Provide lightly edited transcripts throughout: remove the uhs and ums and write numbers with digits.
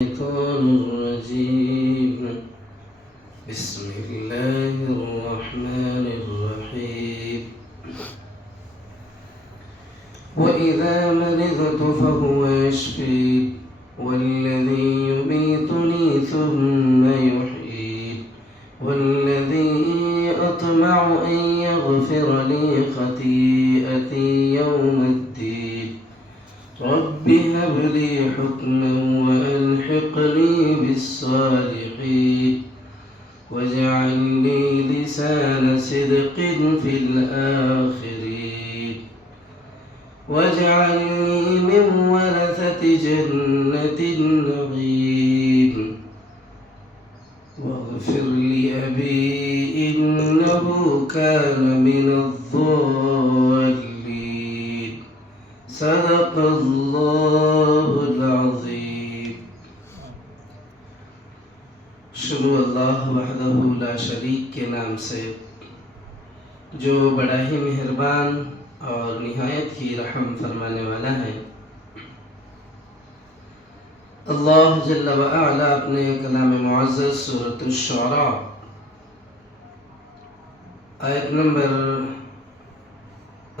الشيطان الرجيم. بسم الله الرحمن الرحيم. وإذا مرضت فهو يشفين والذي يميتني ثم يحيين والذي أطمع أن يغفر لي خطيئتي يوم الدين رب هب لي حكما وألحقني بالصالحين واجعل لي لسان صدق في الآخرين واجعلني من ورثة جنة النعيم واغفر لأبي إنه كان من الضالين. صدق اللہ العظیم. شروع اللہ وحدہ لا شریک کے نام سے جو بڑا ہی مہربان اور نہایت ہی رحم فرمانے والا ہے. اللہ جل وعلا اپنے کلام معزز سورۃ الشعراء آیت نمبر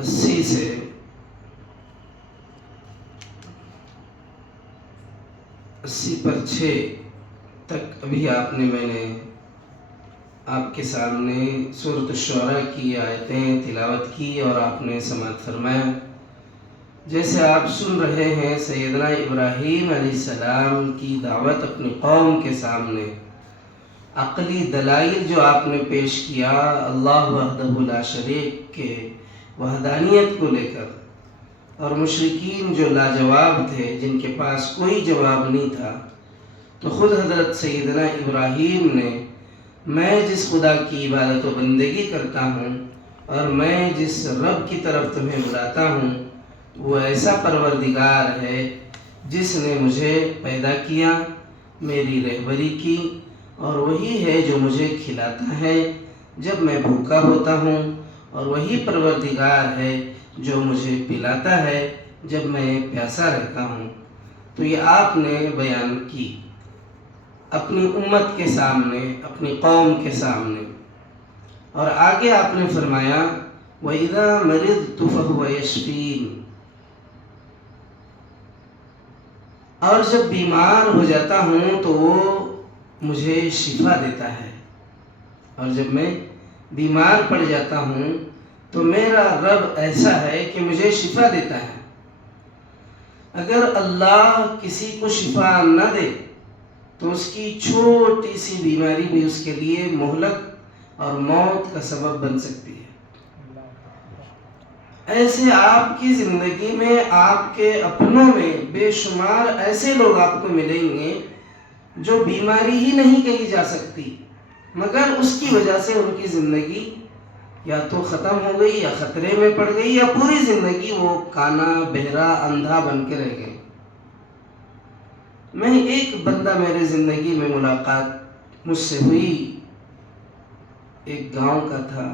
80 سے 80/6 تک ابھی میں نے آپ کے سامنے سورۃ الشعراء کی آیتیں تلاوت کی اور آپ نے سماعت فرمایا. جیسے آپ سن رہے ہیں سیدنا ابراہیم علیہ السلام کی دعوت اپنی قوم کے سامنے، عقلی دلائل جو آپ نے پیش کیا اللہ وحدہ لا شریک کے وحدانیت کو لے کر، اور مشرکین جو لاجواب تھے جن کے پاس کوئی جواب نہیں تھا، تو خود حضرت سیدنا ابراہیم نے میں جس خدا کی عبادت و بندگی کرتا ہوں اور میں جس رب کی طرف تمہیں بلاتا ہوں وہ ایسا پروردگار ہے جس نے مجھے پیدا کیا، میری رہبری کی، اور وہی ہے جو مجھے کھلاتا ہے جب میں بھوکا ہوتا ہوں، اور وہی پروردگار ہے جو مجھے پلاتا ہے جب میں پیاسا رہتا ہوں. تو یہ آپ نے بیان کی اپنی امت کے سامنے، اپنی قوم کے سامنے. اور آگے آپ نے فرمایا وَإِذَا مَرِضْتُ فَهُوَ يَشْفِينِ، اور جب بیمار ہو جاتا ہوں تو وہ مجھے شفا دیتا ہے. اور جب میں بیمار پڑ جاتا ہوں تو میرا رب ایسا ہے کہ مجھے شفا دیتا ہے. اگر اللہ کسی کو شفا نہ دے تو اس کی چھوٹی سی بیماری بھی اس کے لیے مہلک اور موت کا سبب بن سکتی ہے. ایسے آپ کی زندگی میں، آپ کے اپنوں میں بے شمار ایسے لوگ آپ کو ملیں گے جو بیماری ہی نہیں کہی جا سکتی، مگر اس کی وجہ سے ان کی زندگی یا تو ختم ہو گئی یا خطرے میں پڑ گئی، یا پوری زندگی وہ کانا، بہرا، اندھا بن کے رہ گئے. میں ایک بندہ میرے زندگی میں ملاقات مجھ سے ہوئی، ایک گاؤں کا تھا،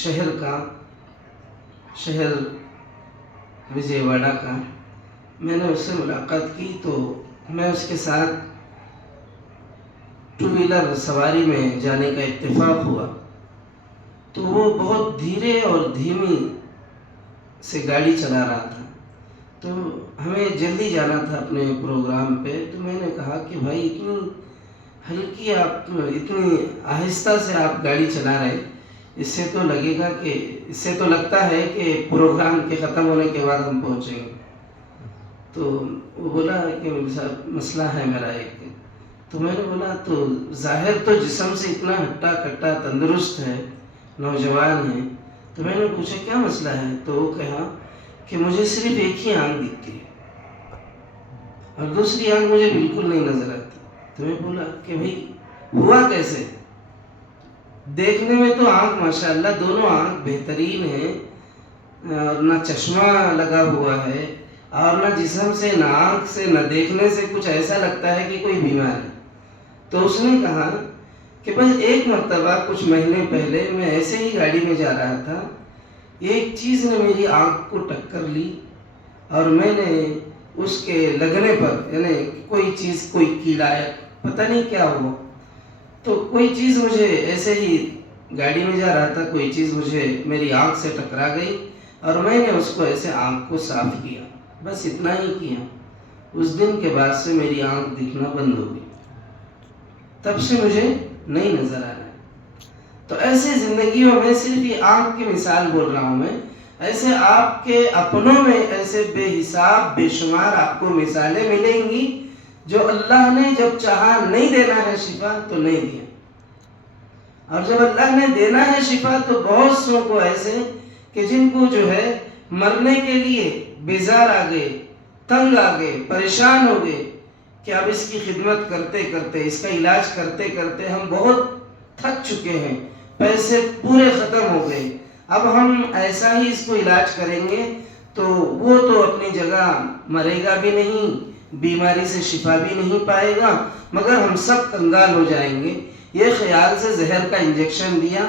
شہر وجے واڑہ کا. میں نے اس سے ملاقات کی تو میں اس کے ساتھ 2 ویلر سواری میں جانے کا اتفاق ہوا. تو وہ بہت دھیرے اور دھیمی سے گاڑی چلا رہا تھا، تو ہمیں جلدی جانا تھا اپنے پروگرام پہ. تو میں نے کہا کہ بھائی اتنی ہلکی، آپ اتنی آہستہ سے آپ گاڑی چلا رہے، اس سے تو لگتا ہے کہ پروگرام کے ختم ہونے کے بعد ہم پہنچیں گے. تو وہ بولا کہ صاحب مسئلہ ہے میرا ایک. تو میں نے بولا تو ظاہر تو جسم سے اتنا ہٹا کٹا تندرست ہے، نوجوان ہے. تو میں نے پوچھا کیا مسئلہ ہے؟ تو وہ کہا کہ مجھے صرف ایک ہی آنکھ دکھتی ہے اور دوسری آنکھ مجھے بالکل نہیں نظر آتی. تو میں بولا کہ بھائی ہوا کیسے؟ دیکھنے میں تو آنکھ ماشاءاللہ دونوں آنکھ بہترین ہیں، اور نہ چشمہ لگا ہوا ہے اور نہ جسم سے، نہ آنکھ سے، نہ دیکھنے سے کچھ ایسا لگتا ہے کہ کوئی بیمار ہے. تو اس نے کہا کہ بس ایک مرتبہ کچھ مہینے پہلے میں ایسے ہی گاڑی میں جا رہا تھا، ایک چیز نے میری آنکھ کو ٹکر لی اور میں نے اس کے لگنے پر یعنی کوئی چیز کوئی کیڑا ہے پتہ نہیں کیا ہوا، تو کوئی چیز مجھے ایسے ہی گاڑی میں جا رہا تھا، کوئی چیز مجھے میری آنکھ سے ٹکرا گئی اور میں نے اس کو ایسے آنکھ کو صاف کیا، بس اتنا ہی کیا۔ اس دن کے بعد سے میری آنکھ دکھنا بند ہو گئی، تب سے مجھے نہیں نظر آ رہا ہے۔ تو ایسے زندگیوں میں صرف یہ آنکھ کی مثال بول رہا ہوں میں، ایسے آپ کے اپنوں میں ایسے بے حساب بے شمار آپ کو مثالیں ملیں گی جو اللہ نے جب چاہا نہیں دینا ہے شفا تو نہیں دیا، اور جب اللہ نے دینا ہے شفا تو بہت سو کو ایسے کہ جن کو جو ہے مرنے کے لیے بیزار آ گئے، تنگ آ گئے، پریشان ہو گئے کہ اب اس کی خدمت کرتے کرتے، اس کا علاج کرتے کرتے ہم بہت تھک چکے ہیں، پیسے پورے ختم ہو گئے، اب ہم ایسا ہی اس کو علاج کریں گے تو وہ تو اپنی جگہ مرے گا بھی نہیں، بیماری سے شفا بھی نہیں پائے گا، مگر ہم سب کنگال ہو جائیں گے۔ یہ خیال سے زہر کا انجیکشن دیا،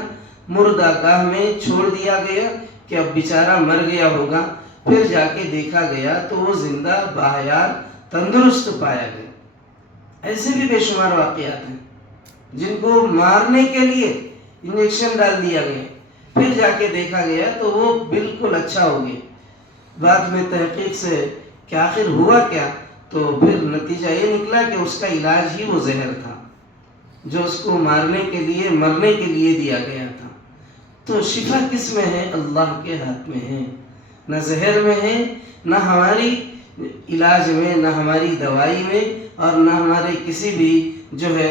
مردہ گاہ میں چھوڑ دیا گیا کہ اب بیچارہ مر گیا ہوگا، پھر جا کے دیکھا گیا تو وہ زندہ باحیات تندرست پایا گیا۔ ایسے بھی بے شمار واقعات ہیں جن کو مارنے کے لیے انجیکشن ڈال دیا گیا، پھر جا کے دیکھا گیا تو وہ بالکل اچھا ہو گیا۔ بعد میں تحقیق سے کہ آخر ہوا کیا، تو پھر نتیجہ یہ نکلا کہ اس کا علاج ہی وہ زہر تھا جو اس کو مارنے کے لیے مرنے کے لیے دیا گیا تھا۔ تو شفا کس میں ہے؟ اللہ کے ہاتھ میں ہے، نہ زہر میں ہے، نہ ہماری علاج میں، نہ ہماری دوائی میں، اور نہ ہمارے کسی بھی جو ہے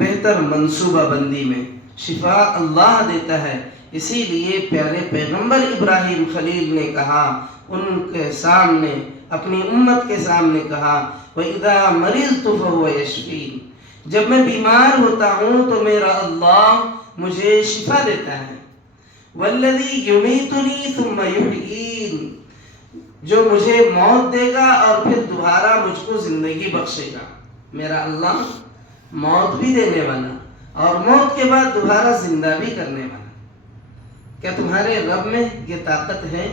بہتر منصوبہ بندی میں۔ شفا اللہ دیتا ہے، اسی لیے پیارے پیغمبر ابراہیم خلیل نے کہا، ان کے سامنے اپنی امت کے سامنے کہا، وَإِذَا مَرِضْتُ فَهُوَ يَشْفِينِ، جب میں بیمار ہوتا ہوں تو میرا اللہ مجھے شفا دیتا ہے۔ وَالَّذِي يُمِيتُنِي ثُمَّ يُحْيِينِ، جو مجھے موت دے گا اور پھر دوبارہ مجھ کو زندگی بخشے گا۔ میرا اللہ موت بھی دینے والا اور موت کے بعد دوبارہ زندہ بھی کرنے والا۔ کیا تمہارے رب میں یہ طاقت ہے؟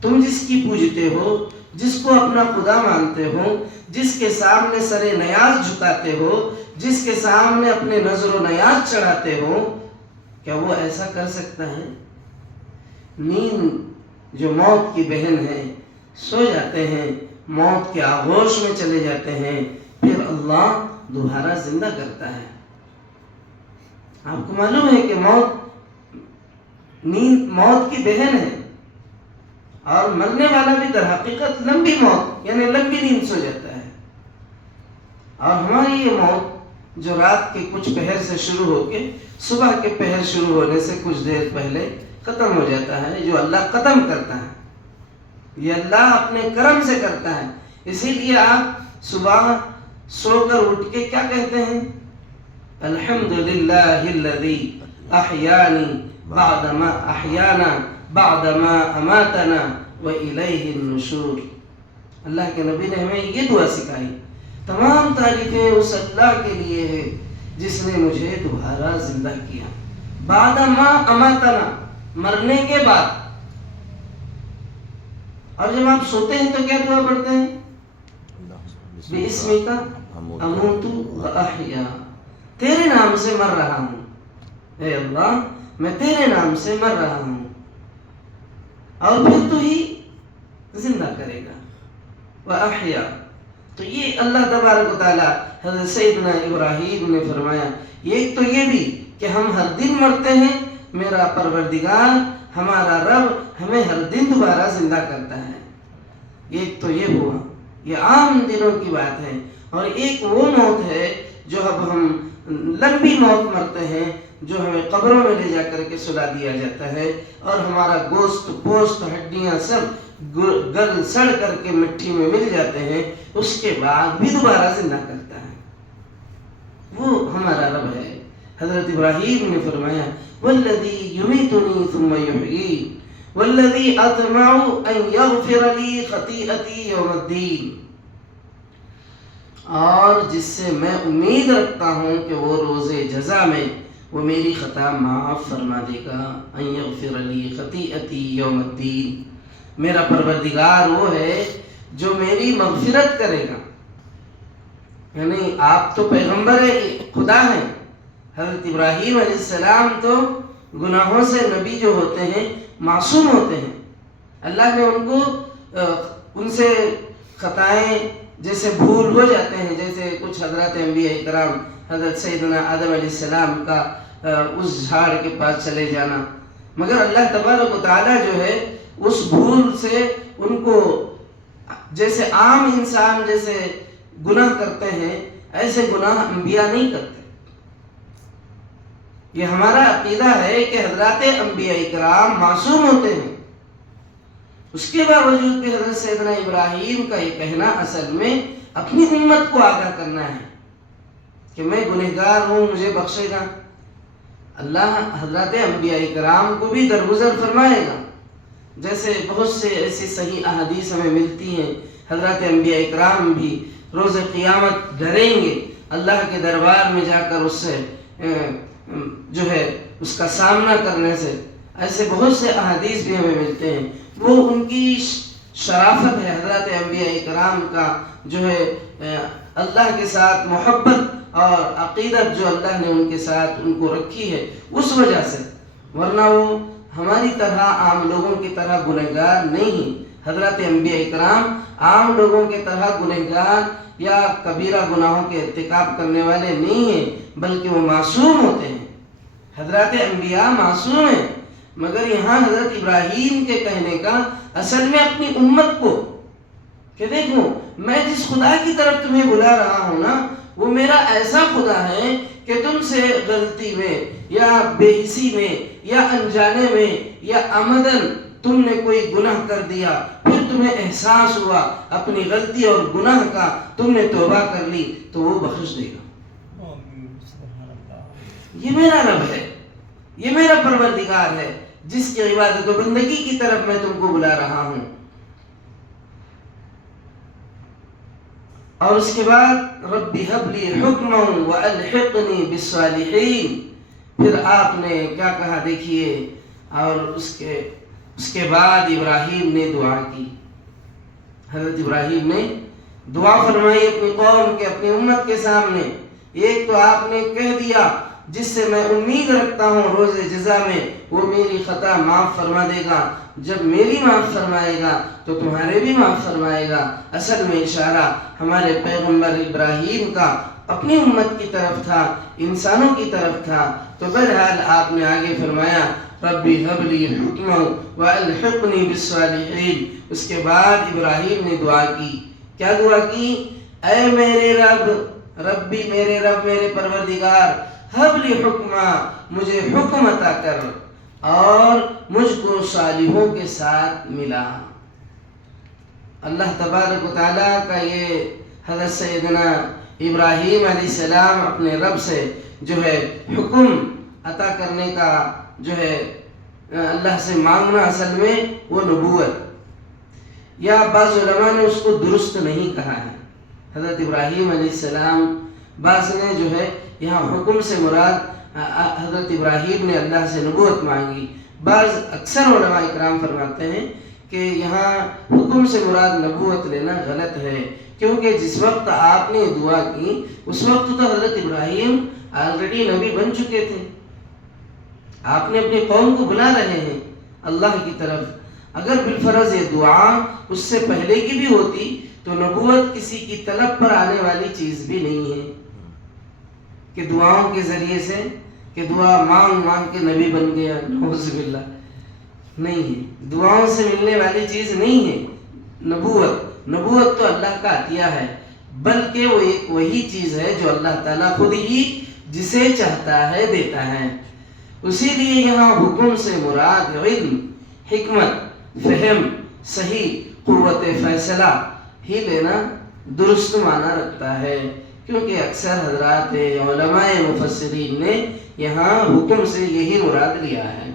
تم جس کی پوجتے ہو، جس کو اپنا خدا مانتے ہو، جس کے سامنے سر نیاز جھکاتے ہو، جس کے سامنے اپنے نظر و نیاز چڑھاتے ہو، کیا وہ ایسا کر سکتا ہے؟ نیند جو موت کی بہن ہے، سو جاتے ہیں، موت کے آغوش میں چلے جاتے ہیں، پھر اللہ دوبارہ زندہ کرتا ہے۔ آپ کو معلوم ہے کہ نیند موت کی بہن ہے، اور مرنے والا بھی در حقیقت لمبی موت یعنی لمبی نیند سو جاتا ہے، اور ہماری یہ موت جو رات کے کچھ پہر سے شروع ہو کے صبح کے پہر شروع ہونے سے کچھ دیر پہلے ختم ہو جاتا ہے، جو اللہ ختم کرتا ہے، یہ اللہ اپنے کرم سے کرتا ہے۔ اسی لیے آپ صبح سو کر اٹھ کے کیا کہتے ہیں؟ الحمدللہ الذی احیانی بعدما اماتنا والیہ النشور۔ اللہ کے نبی نے ہمیں یہ دعا سکھائی، تمام تعریفیں اس اللہ کے لیے ہے جس نے مجھے دوبارہ زندہ کیا، بعدما اماتنا، مرنے کے بعد۔ اور جب آپ سوتے ہیں تو کیا دعا پڑھتے ہیں؟ بِاسْمِکَ اموت واحیا، تیرے نام سے مر رہا ہوں، اے اللہ میں تیرے نام سے مر رہا ہوں، اور پھر تو ہی زندہ کرے گا۔ واحیا، تو یہ اللہ تبارک و تعالی حضرت سیدنا ابراہیم نے فرمایا، ایک تو یہ بھی کہ ہم ہر دن مرتے ہیں، میرا پروردگار ہمارا رب ہمیں ہر دن دوبارہ زندہ کرتا ہے۔ ایک تو یہ ہوا، یہ عام دنوں کی بات ہے، اور ایک وہ موت ہے جو اب ہم لمبی موت مرتے ہیں، جو ہمیں قبروں میں لے جا کر کے سلا دیا جاتا ہے، اور ہمارا گوشت پوست ہڈیاں سب گل سڑ کر کے مٹی میں مل جاتے ہیں، اس کے بعد بھی دوبارہ زندہ کرتا ہے۔ وہ ہمارا رب ہے۔ حضرت ابراہیم نے فرمایا، والذی یمیتنی ثم یحیین والذی اطمع ان یغفر لی خطیئتی یوم الدین، اور جس سے میں امید رکھتا ہوں کہ وہ روز جزا میں وہ میری خطا معاف فرما دے گا۔ ان یغفر لی خطیئتی یوم الدین، میرا پروردگار وہ ہے جو میری مغفرت کرے گا. یعنی آپ تو پیغمبر خدا ہیں. حضرت ابراہیم علیہ السلام تو گناہوں سے نبی جو ہوتے ہیں معصوم ہوتے ہیں. اللہ نے ان کو ان سے خطائیں جیسے بھول ہو جاتے ہیں، جیسے کچھ حضرات انبیاء کرام، حضرت سیدنا آدم علیہ السلام کا اس جھاڑ کے پاس چلے جانا، مگر اللہ تبارک و تعالیٰ جو ہے اس بھول سے ان کو جیسے عام انسان جیسے گناہ کرتے ہیں ایسے گناہ انبیاء نہیں کرتے. یہ ہمارا عقیدہ ہے کہ حضرات انبیاء کرام معصوم ہوتے ہیں. اس کے باوجود بھی حضرت سیدنا ابراہیم کا یہ کہنا اصل میں اپنی امت کو آگاہ کرنا ہے کہ میں گنہگار ہوں، مجھے بخشے گا. اللہ حضرات انبیاء کرام کو بھی درگزر فرمائے گا. جیسے بہت سے ایسی صحیح احادیث ہمیں ملتی ہیں، حضرات انبیاء کرام بھی روز قیامت ڈریں گے اللہ کے دربار میں جا کر اس سے جو ہے اس کا سامنا کرنے سے. ایسے بہت سے احادیث بھی ہمیں ملتے ہیں. وہ ان کی شرافت ہے حضرات انبیاء کرام کا جو ہے اللہ کے ساتھ محبت اور عقیدت جو اللہ نے ان کے ساتھ ان کو رکھی ہے اس وجہ سے، ورنہ وہ ہماری طرح عام لوگوں کی طرح گنہگار نہیں ہیں. حضرات انبیاء کرام عام لوگوں کی طرح گنہگار یا کبیرہ گناہوں کے ارتکاب کرنے والے نہیں ہیں، بلکہ وہ معصوم ہوتے ہیں. حضرات انبیاء معصوم ہیں، مگر یہاں حضرت ابراہیم کے کہنے کا اصل میں اپنی امت کو کہ دیکھو میں جس خدا کی طرف تمہیں بلا رہا ہوں نا وہ میرا ایسا خدا ہے کہ تم سے غلطی میں یا بے حسی میں یا انجانے میں یا عمدن تم نے کوئی گناہ کر دیا، پھر تمہیں احساس ہوا اپنی غلطی اور گناہ کا، تم نے توبہ کر لی تو وہ بخش دے گا. یہ میرا رب ہے، یہ میرا پروردگار ہے جس کی عبادت و بندگی کی طرف میں تم کو بلا رہا ہوں. اور اس کے بعد رب هب لی حکما والحقنی بالصالحین. پھر آپ نے کیا کہا دیکھیے، اور اس کے بعد ابراہیم نے دعا کی. حضرت ابراہیم نے دعا فرمائی اپنی قوم کے، اپنی امت کے سامنے. ایک تو آپ نے کہہ دیا جس سے میں امید رکھتا ہوں روز جزا میں وہ میری خطا معاف فرما دے گا، جب میری معاف فرمائے گا تو تمہارے بھی معاف فرمائے گا. اصل میں اشارہ ہمارے پیغمبر ابراہیم کا اپنی امت کی طرف تھا، انسانوں کی طرف تھا. تو بہرحال آپ نے آگے فرمایا ربی ہب لی حکما والحقنی بالصالحین. اس کے بعد ابراہیم نے دعا کی. کیا دعا کی؟ اے میرے رب، ربی میرے رب، میرے پروردگار، ہب لی حکما، مجھے حکم عطا کر اور مجھ کو صالحوں کے ساتھ ملا. اللہ تبارک و تعالیٰ کا یہ حضرت سیدنا ابراہیم علیہ السلام اپنے رب سے جو ہے حکم عطا کرنے کا جو ہے اللہ سے مانگنا، اصل میں وہ نبوت، یا بعض علماء نے اس کو درست نہیں کہا ہے. حضرت ابراہیم علیہ السلام، بعض نے جو ہے یہاں حکم سے مراد حضرت ابراہیم نے اللہ سے نبوت مانگی. بعض اکثر علماء اکرام فرماتے ہیں کہ یہاں حکم سے مراد نبوت لینا غلط ہے، کیونکہ جس وقت آپ نے دعا کی اس وقت تو حضرت ابراہیم آلریڈی نبی بن چکے تھے. آپ نے اپنی قوم کو بلا رہے ہیں اللہ کی طرف. اگر بالفرض یہ دعا اس سے پہلے کی بھی ہوتی تو نبوت کسی کی طلب پر آنے والی چیز بھی نہیں ہے کہ دعاؤں کے ذریعے سے کہ دعا مانگ مانگ کے نبی بن گیا، نعوذ باللہ. نہیں ہے، دعاؤں سے ملنے والی چیز نہیں ہے نبوت تو اللہ کا عطیہ ہے، بلکہ وہ ایک وہی چیز ہے جو اللہ تعالیٰ خود ہی جسے چاہتا ہے دیتا ہے. اسی لیے یہاں حکم سے مراد علم، حکمت، فہم، صحیح قوت فیصلہ ہی لینا درست معنی رکھتا ہے، کیونکہ اکثر حضرات علماء مفسرین نے یہاں حکم سے یہی مراد لیا ہے.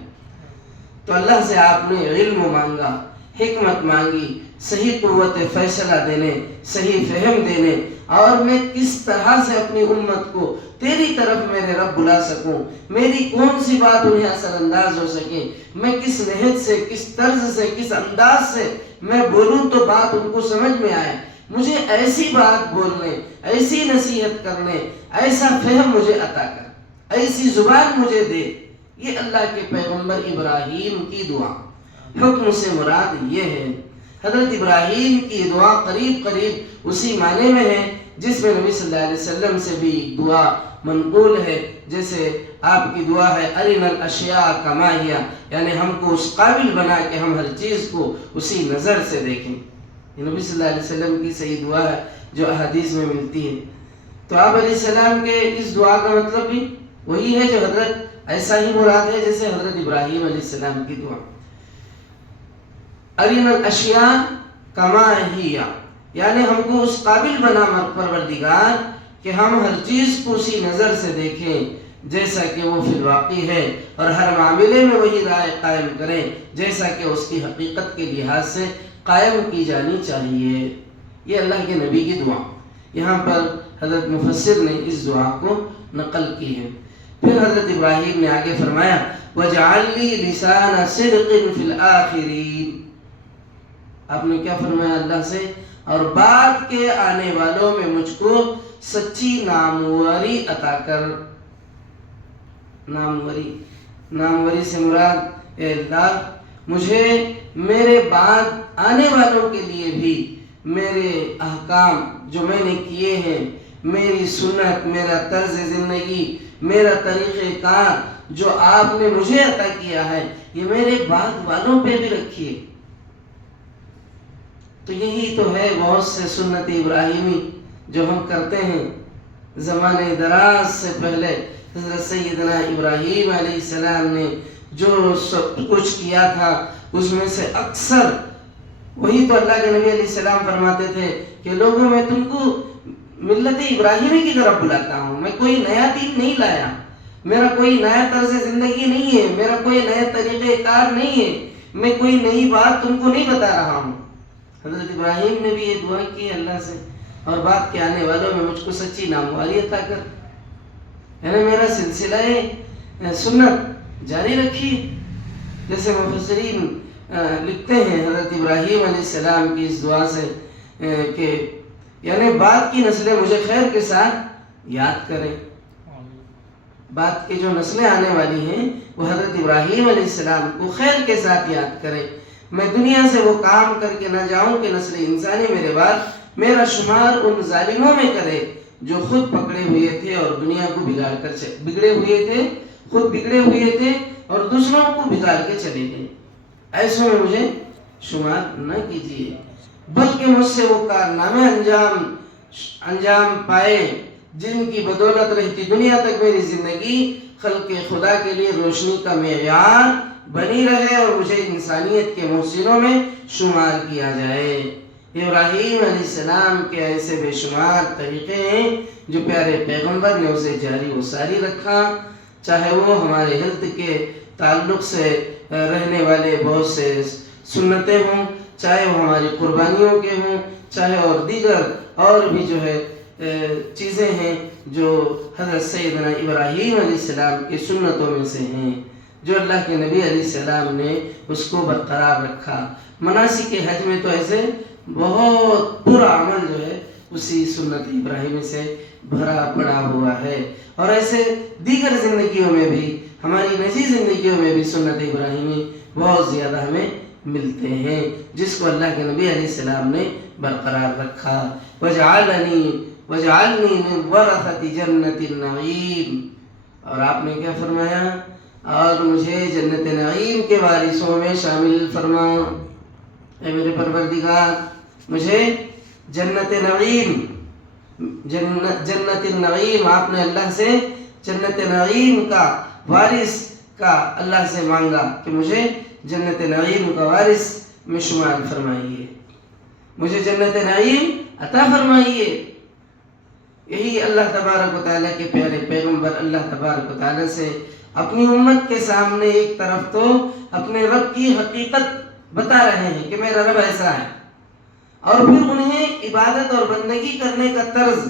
تو اللہ سے آپ نے علم مانگا، حکمت مانگی، صحیح قوت فیصلہ دینے، صحیح فہم دینے، اور میں کس طرح سے اپنی امت کو تیری طرف میرے رب بلا سکوں، میری کون سی بات انہیں اثر انداز ہو سکے، میں کس نہج سے، کس طرز سے، کس انداز سے میں بولوں تو بات ان کو سمجھ میں آئے، مجھے ایسی بات بولنے، ایسی نصیحت کرنے، ایسا فہم مجھے عطا کر، ایسی زبان مجھے دے۔ یہ اللہ کے پیغمبر ابراہیم کی دعا، حکم سے مراد یہ ہے۔ حضرت ابراہیم کی دعا قریب قریب اسی معنی میں ہے جس میں نبی صلی اللہ علیہ وسلم سے بھی دعا منقول ہے، جیسے آپ کی دعا ہے ارنا الاشیاء کما ہی، یعنی ہم کو اس قابل بنا کہ ہم ہر چیز کو اسی نظر سے دیکھیں۔ یہ نبی صلی اللہ علیہ وسلم کی صحیح دعا ہے جو احادیث میں ملتی ہے۔ تو آپ علیہ السلام کے اس دعا کا مطلب بھی وہی ہے جو حضرت ایسا ہی مراد ہے جیسے حضرت ابراہیم علیہ السلام کی دعا، ارنا الاشیاء کما ہی، یعنی ہم کو اس قابل بنا پروردگار کہ ہم ہر چیز کو اسی نظر سے دیکھیں جیسا کہ وہ فی الواقع ہے، اور ہر معاملے میں وہی رائے قائم کریں جیسا کہ اس کی حقیقت کے لحاظ سے قائم کی جانی چاہیے۔ یہ اللہ کے نبی کی دعا، یہاں پر حضرت مفسر نے اس دعا کو نقل کی ہے۔ پھر حضرت ابراہیم نے آگے فرمایا وَجْعَلْ لِي لِسَانَ صِدْقٍ فِي الْآخِرِينَ، آپ نے کیا فرمایا اللہ سے؟ اور بعد کے آنے والوں میں مجھ کو سچی ناموری عطا کر۔ ناموری سے مراد اے اللہ مجھے میرے بعد آنے والوں کے لیے بھی میرے احکام جو میں نے کیے ہیں، میری سنت، میرا طرز زندگی، میرا طریقہ کار جو آپ نے مجھے عطا کیا ہے، یہ میرے بعد والوں پہ بھی رکھیے۔ تو یہی تو ہے بہت سے سنت ابراہیمی جو ہم کرتے ہیں۔ زمانے دراز سے پہلے حضرت سیدنا ابراہیم علیہ السلام نے جو سب کچھ کیا تھا اس میں سے اکثر وہی تو اللہ کے نبی علیہ السلام فرماتے تھے کہ لوگوں میں تم کو ملت ابراہیمی کی طرف بلاتا ہوں، میں کوئی نیا دین نہیں لایا، میرا کوئی نیا طرز زندگی نہیں ہے، میرا کوئی نیا طریقہ کار نہیں ہے، میں کوئی نئی بات تم کو نہیں بتا رہا ہوں۔ حضرت ابراہیم نے بھی یہ دعا کی اللہ سے، اور بعد کے آنے والوں میں مجھ کو سچی نامواری عطا کر، یعنی میرا سلسلہ سنت جاری رکھی۔ جیسے مفسرین لکھتے ہیں حضرت ابراہیم علیہ السلام کی اس دعا سے کہ یعنی بعد کی نسلیں مجھے خیر کے ساتھ یاد کریں، بعد کے جو نسلیں آنے والی ہیں وہ حضرت ابراہیم علیہ السلام کو خیر کے ساتھ یاد کریں، میں دنیا سے وہ کام کر کے نہ جاؤں کہ نسل انسانی میرے بعد میرا شمار ان ظالموں میں کرے جو خود پکڑے ہوئے تھے اور دنیا کو بگاڑ کر بگڑے ہوئے تھے، خود بگڑے ہوئے تھے اور دوسروں کو بگاڑ کے چلے گئے، ایسوں میں مجھے شمار نہ کیجیے، بلکہ مجھ سے وہ کارنامے انجام پائے جن کی بدولت رہتی دنیا تک میری زندگی خلق خدا کے لیے روشنی کا معیار بنی رہے اور مجھے انسانیت کے محسنوں میں شمار کیا جائے۔ ابراہیم علیہ السلام کے ایسے بے شمار طریقے ہیں جو پیارے پیغمبر نے اسے جاری و ساری رکھا، چاہے وہ ہمارے ہیلتھ کے تعلق سے رہنے والے بہت سے سنتیں ہوں، چاہے وہ ہماری قربانیوں کے ہوں، چاہے اور دیگر اور بھی جو ہے چیزیں ہیں جو حضرت سیدنا ابراہیم علیہ السلام کی سنتوں میں سے ہیں جو اللہ کے نبی علیہ السلام نے اس کو برقرار رکھا۔ مناسک حج میں تو ایسے بہت پورا عمل جو ہے اسی سنت ابراہیمی سے بھرا پڑا ہوا ہے، اور ایسے دیگر زندگیوں میں بھی، ہماری نجی زندگیوں میں بھی سنت ابراہیمی بہت زیادہ ہمیں ملتے ہیں جس کو اللہ کے نبی علیہ السلام نے برقرار رکھا۔ وَجْعَلْنِي مِنْ وَرَثَةِ جَنَّةِ النَّعِيمِ، اور آپ نے کیا فرمایا؟ اور مجھے جنت نعیم کے وارثوں میں شامل فرما۔ اے میرے پروردگار مجھے جنت نعیم، جنت النعیم، آپ نے اللہ سے جنت نعیم کا وارث کا اللہ سے مانگا کہ مجھے جنت نعیم کا وارث میں شمار فرمائیے، مجھے جنت نعیم عطا فرمائیے۔ یہی اللہ تبارک و تعالیٰ کے پیارے پیغمبر اللہ تبارک و تعالیٰ سے اپنی امت کے سامنے ایک طرف تو اپنے رب کی حقیقت بتا رہے ہیں کہ میرا رب ایسا ہے، اور پھر انہیں عبادت اور بندگی کرنے کا طرز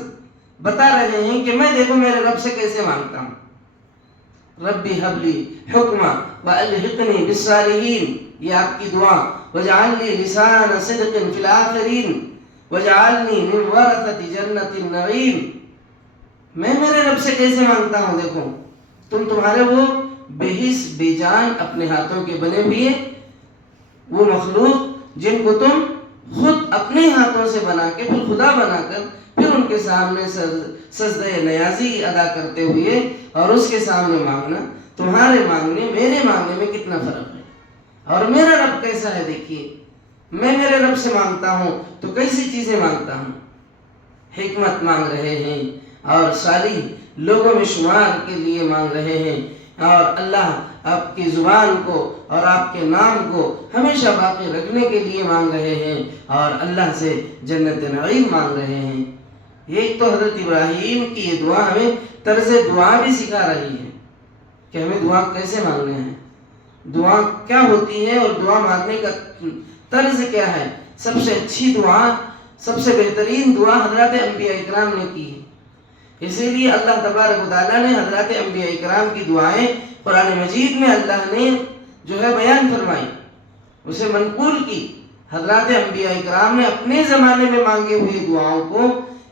بتا رہے ہیں کہ میں دیکھو میرے رب سے کیسے مانگتا ہوں۔ ربی حبلی حکمہ والحقنی بالصالحین، یہ آپ کی دعا واجعلنی لسان صدق فی الآخرین واجعلنی من ورثۃ جنت النعیم۔ میں میرے رب سے کیسے مانگتا ہوں؟ دیکھو تمہارے وہ بے حس بے جان اپنے ہاتھوں کے بنے ہوئے وہ مخلوق جن کو تم خود اپنے ہاتھوں سے بنا کے پھر خدا بنا کر پھر ان کے سامنے سجدہ نیازی ادا کرتے ہوئے اور اس کے سامنے مانگنا، تمہارے مانگنے میرے مانگنے میں کتنا فرق ہے۔ اور میرا رب کیسا ہے دیکھیے، میں میرے رب سے مانگتا ہوں تو کیسی چیزیں مانگتا ہوں؟ حکمت مانگ رہے ہیں اور صالح لوگوں میں شمار کے لیے مانگ رہے ہیں، اور اللہ آپ کی زبان کو اور آپ کے نام کو ہمیشہ باقی رکھنے کے لیے مانگ رہے ہیں، اور اللہ سے جنت نعیم مانگ رہے ہیں۔ ایک تو حضرت ابراہیم کی یہ دعا ہمیں طرز دعا بھی سکھا رہی ہے کہ ہمیں دعا کیسے مانگنے ہیں، دعا کیا ہوتی ہے اور دعا مانگنے کا طرز کیا ہے۔ سب سے اچھی دعا، سب سے بہترین دعا حضرات انبیاء اکرام نے کی ہے۔ اسی لیے اللہ تبارک و تعالیٰ نے حضرات انبیاء اکرام کی دعائیں قرآن مجید میں اللہ نے جو ہے بیان فرمائی، اسے منقول کی۔ حضرات انبیاء اکرام نے اپنے زمانے میں مانگے ہوئی دعاؤں کو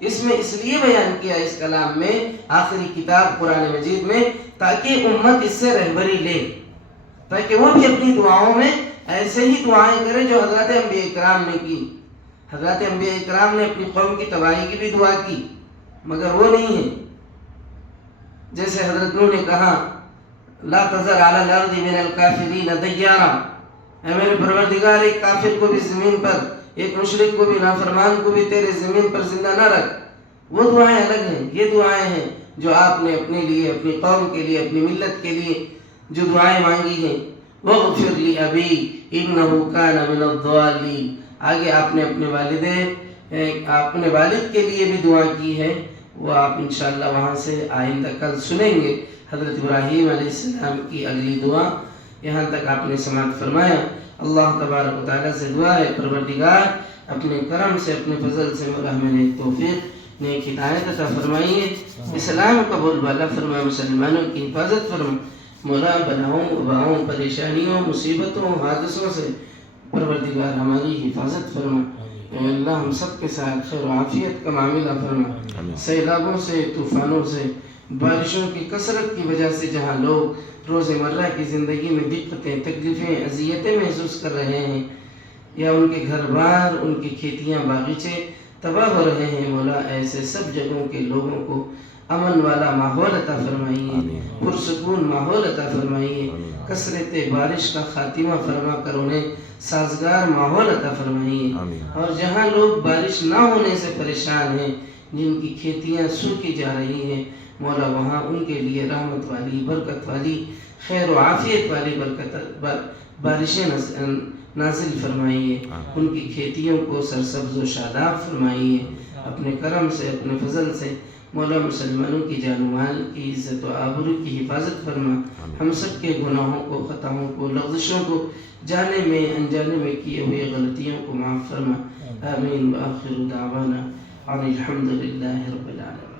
اس میں اس لیے بیان کیا اس کلام میں، آخری کتاب قرآن مجید میں، تاکہ امت اس سے رہبری لے، تاکہ وہ بھی اپنی دعاؤں میں ایسے ہی دعائیں کریں جو حضرات انبیاء اکرام نے کی۔ حضرات انبیاء اکرام نے اپنی قوم کی تباہی کی بھی دعا کی، مگر وہ نہیں ہے جیسے حضرت نوح نے کہا لا تذر علی الارض من الکافرین دیارا، اے میرے پروردگار ایک کافر کو بھی زمین پر، ایک مشرک کو بھی، نافرمان کو بھی تیرے زمین پر زندہ نہ رکھ۔ وہ دعائیں الگ ہیں، یہ دعائیں ہیں جو آپ نے اپنے لیے، اپنی قوم کے لیے، اپنی ملت کے لیے جو دعائیں مانگی ہیں۔ وَاغْفِرْ لِأَبِي إِنَّهُ كَانَ مِنَ الضَّالِّينَ، آگے آپ نے اپنے والد کے لیے بھی دعا کی ہے، وہ آپ انشاءاللہ وہاں سے آئندہ کل سنیں گے۔ حضرت ابراہیم علیہ السلام کی اگلی دعا یہاں تک آپ نے سماعت فرمایا۔ اللہ تبارک و تعالیٰ سے دعا ہے پروردگار اپنے کرم سے، اپنے فضل سے مولا ہمیں توفیق، نیک ہدایت عطا فرمائیے، اسلام کا بول بالا فرمائے، مسلمانوں کی حفاظت فرمائے، مولا بلاؤں وباؤں پریشانیوں مصیبتوں حادثوں سے پروردگار ہماری حفاظت فرمائے۔ اے اللہ ہم سب کے ساتھ خیر و عافیت کا معاملہ فرما، سیلابوں سے، طوفانوں سے، بارشوں کی کثرت کی وجہ سے جہاں لوگ روز مرہ کی زندگی میں دقتیں، تکلیفیں، اذیتیں محسوس کر رہے ہیں، یا ان کے گھر بار، ان کی کھیتیاں، باغیچے تباہ ہو رہے ہیں، مولا ایسے سب جگہوں کے لوگوں کو امن والا ماحول عطا فرمائیے، پرسکون ماحول عطا فرمائیے، کثرت بارش کا خاتمہ فرما کر انہیں سازگار ماحول عطا فرمائیے، اور جہاں لوگ بارش نہ ہونے سے پریشان ہیں، جن کی کھیتیاں سوکھی جا رہی ہیں، مولا وہاں ان کے لیے رحمت والی، برکت والی، خیر و عافیت والی بارشیں نازل فرمائیے، ان کی کھیتیوں کو سرسبز و شاداب فرمائیے، اپنے کرم سے، اپنے فضل سے مولا مسلمانوں کی جان و مال کی عزت و آبرو کی حفاظت فرما، ہم سب کے گناہوں کو، خطاؤں کو، لغزشوں کو، جانے میں انجانے میں کیے ہوئے غلطیوں کو معاف فرما۔ آمین وآخر دعوانا ان الحمد للہ رب العالمین۔